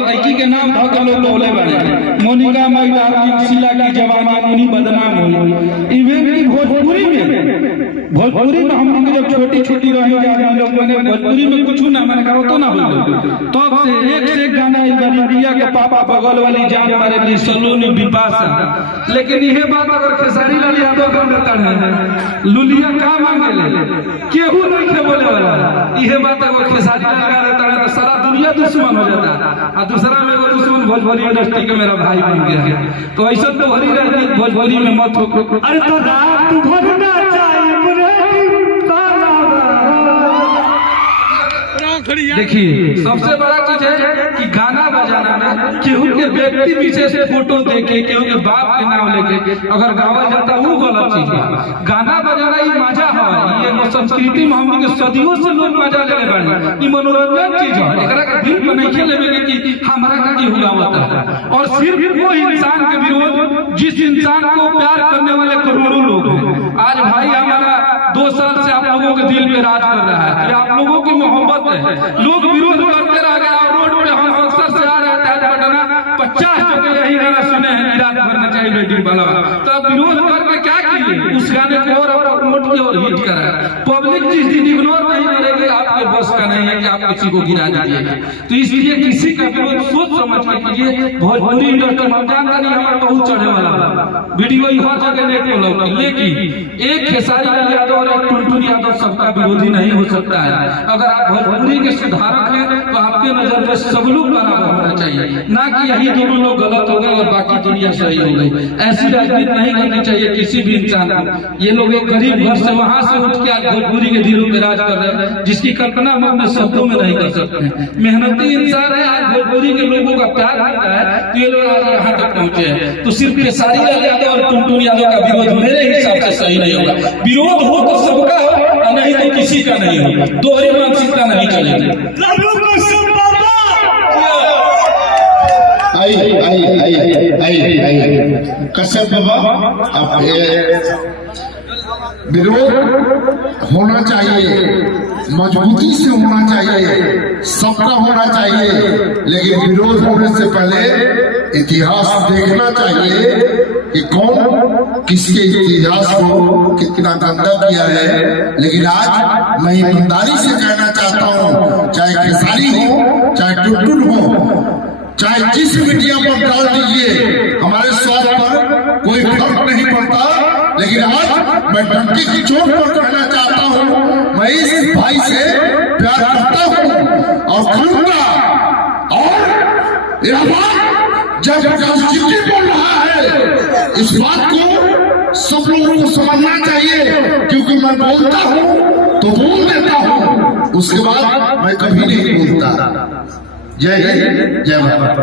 लड़की के नाम धक लोग बोले बारे मोनिका महिला शीला की जवानी मुनी बदनाम हुई। इवेंट की भोजपुरी में हम लोग जब छोटी छोटी रही लोग मैंने भोजपुरी में कुछ ना मैंने कहा तो ना हुई तब से एक गाना इंडिया के पापा बगल वाली जान मारे ली सलोनी बिपाशा। लेकिन यह बात अगर खेसारी लाल यादव का है लुलिया का मांगे ले केहू नहीं थे बोले वाला। यह बात अगर खेसारी लाल का रहता है तो सारा दुनिया दुश्मन हो जाता है और दूसरा में वो दुश्मन भोजपुरी इंडस्ट्री के मेरा भाई बन गया है। तो ऐसा तो हरी रहती भोजपुरी में मत हो। अरे तो रात भर ना देखिए सबसे बड़ा चीज है कि गाना बजाना में केहू के व्यक्ति विशेष फोटो देके केहू के बाप के नाम लेके अगर गावा जाता वो गलत चीज है। गाना बजाना ही मजा है। ये संस्कृति में हम के सदियों से लोग मजा ले रहे हैं। ये मनोरंजन चीज है। एकरा के दिल पर नहीं खेलेंगे कि हमारा का की हुआ होता है। और सिर्फ वो इंसान के विरोध जिस इंसान को प्यार करने वाले करोड़ों लोग हैं। आज भाई हमारा 2 साल से आप लोगों के दिल में राज कर रहा है। आप लोगों की मोहब्बत है। लोग विरोध करते रह गए और रोड पे हम अक्सर से आ रहे थे पटना 50 जगह यही गाना सुने हैं रात भरना चाहिए बेटी वाला। तब विरोध करके क्या किए उस गाने को और प्रमोट किया और हिट करा। पब्लिक जिस दिन इग्नोर नहीं करेगी आपके बस का नहीं है कि आप किसी को गिरा दीजिएगा। तो इसलिए किसी का विरोध सोच समझ के कीजिए। भोजपुरी इंडस्ट्री में जानता नहीं हमारा बहुत चढ़े वाला वीडियो हर जगह देखने लगा। लेकिन एक खेसारी लाल यादव और एक टुनटुन यादव सबका विरोधी नहीं हो सकता है। अगर आप भोजपुरी के सुधारक हैं तो आपके नजर में सब लोग बराबर होना चाहिए, ना कि यही दोनों लोग गलत हो गए और बाकी दुनिया सही हो गई। ऐसी राजनीति नहीं करनी चाहिए किसी भी इंसान को। ये लोग एक गरीब घर से वहां से उठ के आज भोजपुरी के दिलों में राज कर रहे हैं जिसकी कल्पना हम अपने शब्दों में नहीं कर सकते। मेहनती इंसान है। आज भोजपुरी के लोगों का प्यार मिल रहा है तो ये लोग आज यहाँ तक पहुंचे हैं। तो सिर्फ खेसारी लाल यादव और टुनटुन यादव का विरोध मेरे हिसाब से सही नहीं होगा। विरोध हो तो सबका हो, नहीं तो किसी का नहीं हो। दोहरी मानसिकता नहीं चलेगी। कश्यप बाबा अब विरोध होना चाहिए, मजबूती से होना चाहिए, सबका होना चाहिए। लेकिन विरोध होने से पहले इतिहास देखना चाहिए कि कौन किसके इतिहास को कितना गंदा किया है। लेकिन आज मैं ईमानदारी से कहना चाहता हूँ, चाहे खेसारी हो चाहे टुनटुन हो, चाहे जिस मीडिया पर डाल दीजिए, हमारे स्वास्थ्य पर कोई फर्क नहीं पड़ता। लेकिन आज मैं डंके की चोट पर कहना चाहता हूँ, मैं इस भाई से प्यार करता हूँ और करूंगा। और यह बात जब राजनीति बोल रहा है, इस बात को सब लोगों को समझना चाहिए। क्योंकि मैं बोलता हूँ तो बोल देता हूँ, उसके बाद मैं कभी नहीं बोलता। जय जय जय भारत।